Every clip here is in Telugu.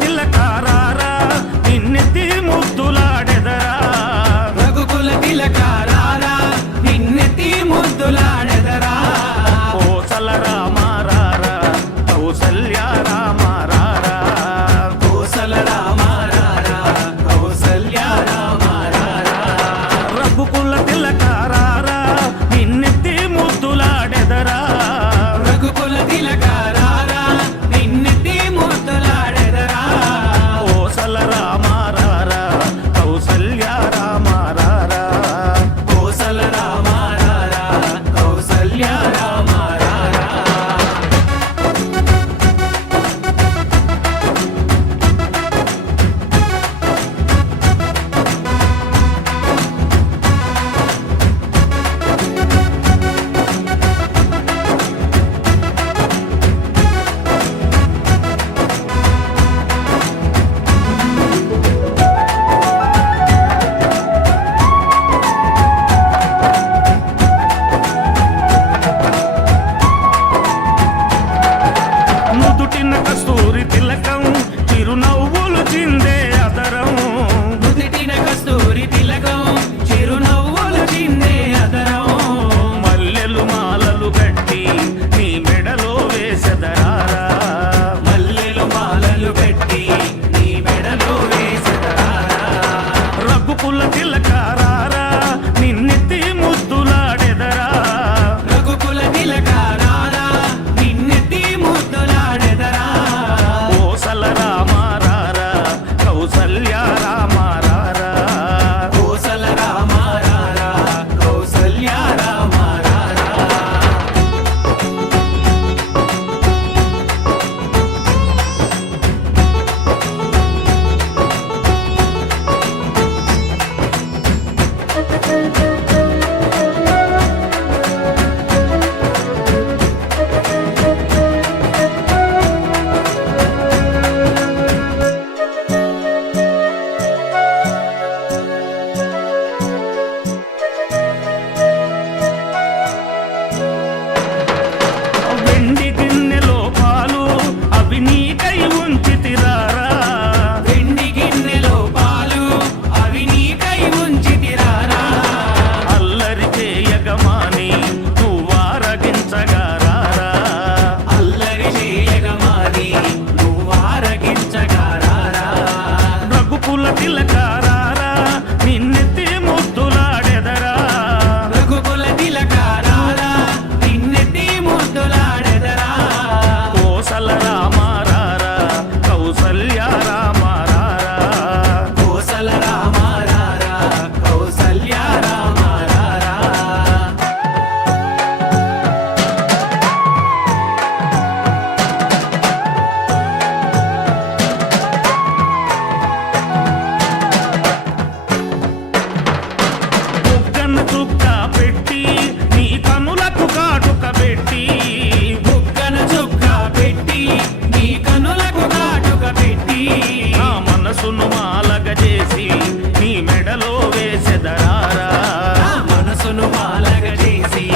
తిలకారారా నిన్నెత్తి ముద్దులాడెదరా రఘుకుల తిలకారారా నిన్నెత్తి ముద్దులాడెదరా కోసల రామారారా కౌసల్య రామారారా కోసల రామారారా కౌసల్య రామారారా రఘుకుల తిలకారారా నిన్నెత్తి ముద్దులాడెదరా రఘుకుల తిలకారారా నిన్నెత్తి ముద్దులాడెదరా కోసల రామారారా కౌసల్య రామారారా కోసల రామారారా కౌసల్య రామారారా నుదుటిన కస్తూరి తిలకం చిరునవ్వులు చిందే అదరం నుదిటిన కస్తూరి తిలకం చిరునవ్వులు చిందే అదరం మల్లెలు మాలలు కట్టి నీ మెడలో వేసెదరారా మల్లెలు మాలలు పెట్టి నీ మెడలో వేసెదరారా రఘుకుల తిలకారారా నిన్నెత్తి ముద్దులాడెదరా రఘుకుల తిలకారారా నిన్నెత్తి ముద్దులాడెదరా కోసల రామారారా కౌసల్య రామారారా కోసల రామారారా కౌసల్య రామారారా వెండి గిన్నెలో పాలు అవి నీకై ఉంచితిరారా వెండి గిన్నెలో పాలు అవి నీకై ఉంచితిరారా అల్లరి చేయగమాని నువ్వారగించగారారా అల్లరి చేయగమాని నువ్వారగించగారారా రఘుకుల తిలకారారా నిన్నెత్తి ముద్దులాడెదరా రఘుకుల తిలకారారా నిన్నెత్తి ముద్దులాడెదరా కోసల రామారారా కౌసల్య రామారారా కోసల రామారారా కౌసల్య రామారారా బుగ్గన చుక్క పెట్టి నీ కనులకు కాటుక పెట్టి బుగ్గన చుక్క పెట్టి నీ కనులకు కాటుక పెట్టి నా మనసును మాలగ చేసి నీ మెడలో వేసెదరారా నా మనసును మాలగ చేసి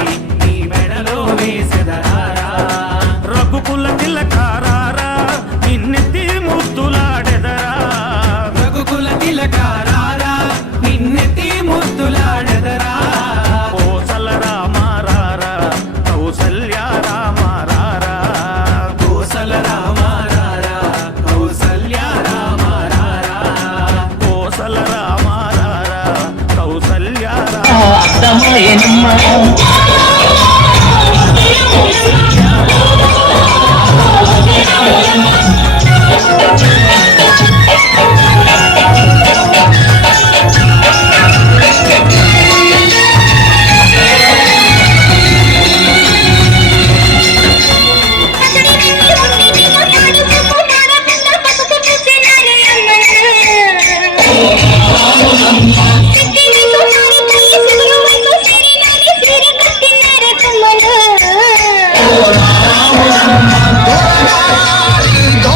నీ మెడలో వేసెదరారా రఘుకుల తిలకారారా నిన్నెత్తి ముద్దులాడెదరా రఘుకుల తిలకారారా నిన్నెత్తి ముద్దులాడెదరా కోసల రామారారా కౌసల్య రామారారా కోసల రామారారా కౌసల్య రామారారా కోసల రామారారా కౌసల్య అర్థమయ్యనమ్మా Oh,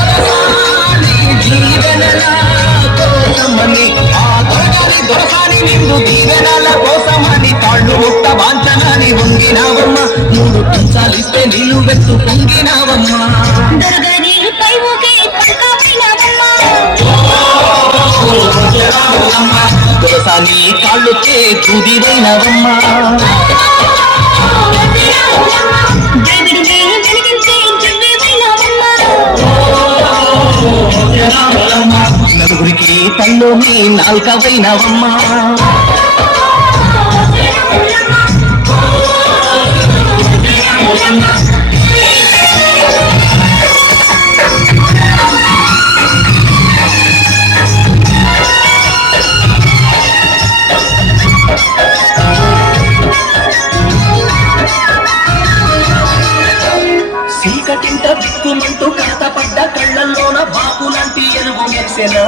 దొరసాని కాళ్ళొచ్చే దూదివైనవమ్మా నలుగురికి తల్లోని నాల్కవైనవమ్మా చీకటింట దిక్కుమంటూ కథపడ్డ కళ్ళల్లోన బాపులాంటి ఎరువు మెరిసెనా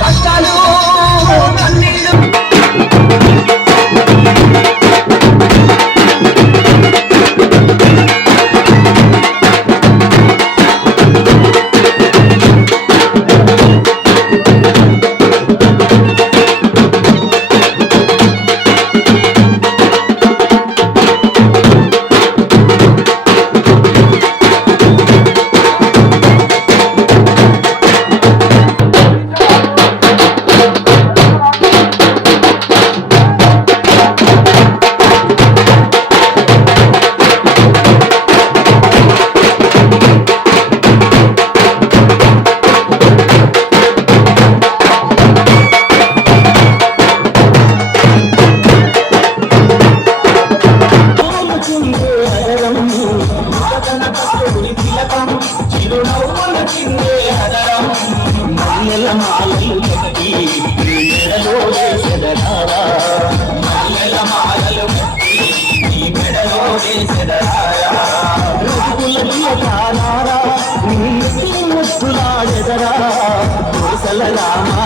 కష్టాలు కన్నీళ్ళు రామ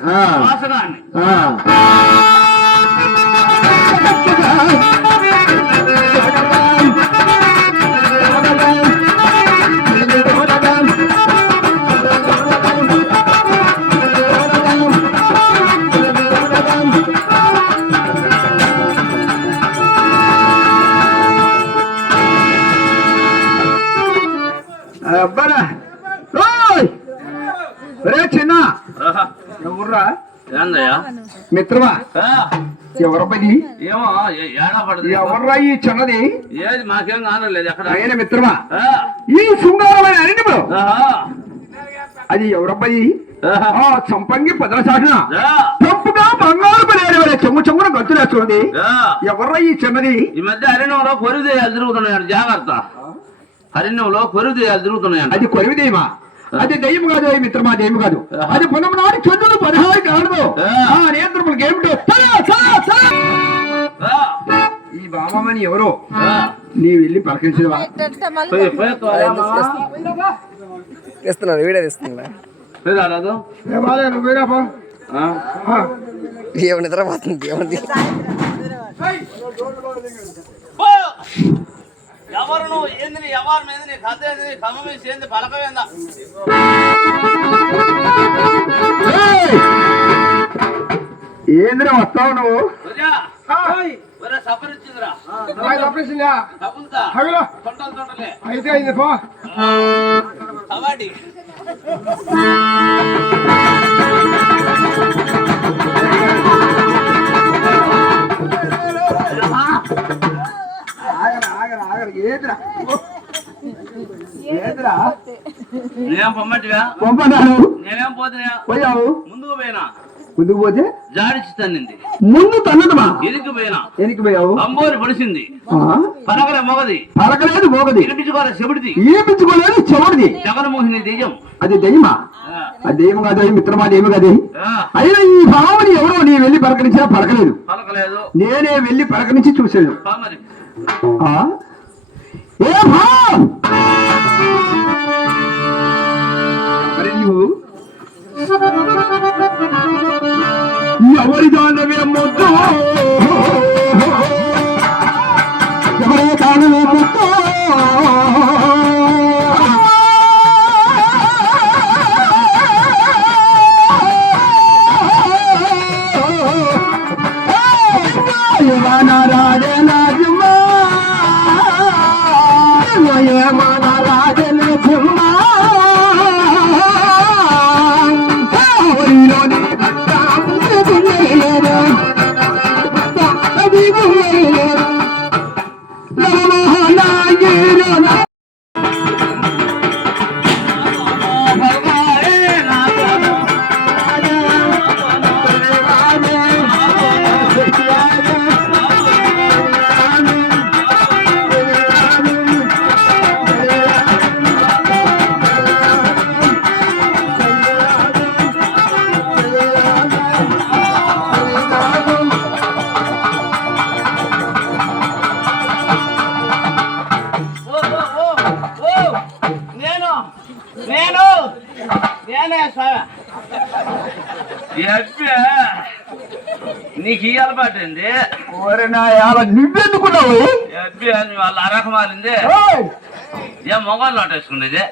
మోసగాన్ని అబ్బరా చిన్న ఎవర్రా ఏందయ్యా మిత్రమా ఎవరబ్బది ఏమో ఏడా పడదు ఎవర్రా ఈ చిన్నది ఏది మాకేం కానలేదు ఎక్కడ ఆయన మిత్రమా ఈ శృంగారమైన అరణ్యము అది ఎవరబ్బది చంపంగి పదల సాటున తప్పుగా బంగారు పడేవాడే చెమ్ము చెమ్మున గంతులేస్తుంది ఎవర్రా ఈ చిన్నది ఈ మధ్య అరణ్యంలో కొరిదేయాలు తిరుగుతున్నాయంట జాగ్రత్త అరణ్యంలో కొరిదేయాలు తిరుగుతున్నాయంట అది కొరివిదేమా అది దయ్యం కాదు మిత్రమా దయ్యం కాదు అది పునమనాడు చంద్రుడు 16 కారణము నియంత్రణకు ఏమిటో ఈ బామని ఎవరో నీ వెళ్ళి పలకరించవా తీస్తున్నాను వీడియో తీస్తున్నా ఏమో నిద్రపోతుంది ఏమంది ఎవరు నువ్వు ఏంది ఎవరి మీద నీ కథ ఏంది కమ్మ మీద ఏంది పలకవేందా ఏంద్రా వస్తావు నువ్వు సపరించిందిరా అయితే అయింది పో కబడ్డీ నేనేం పొమ్మటివా పంపన్నాను నేనేం పోతున్నా పోయావు ముందుకు పోయినా ముందుకు పోతే జాడిచి తన్నింది ముందు తన్నదమా ఎనికి పోయినా ఎనికి పోయావు అంబోరి పొడిసింది పలకలే మొగది పలకలేదు మోగది వినిపించుకోలే చెబుడిది ఏపించుకోలేదు చెవుడిది జగన్మోహిని దెయ్యం అది దయ్యమా అది దయ్యం కాదు మిత్రమా దయ్యం కాదు అయినా ఈ భావని ఎవరో నీ వెళ్ళి పలకరించినా పలకలేదు పలకలేదు నేనే వెళ్ళి పలకరించి చూశాను మరి ఏ భావం మరి నువ్వు ఎవరి దానవే మొత్తం ఎవరి దానవే మొత్తం నీకు ఈ అలవాటండి నువ్వెందుకున్నావు వాళ్ళ అరకమాలింది ఏ మొగలు నోటేసుకునేది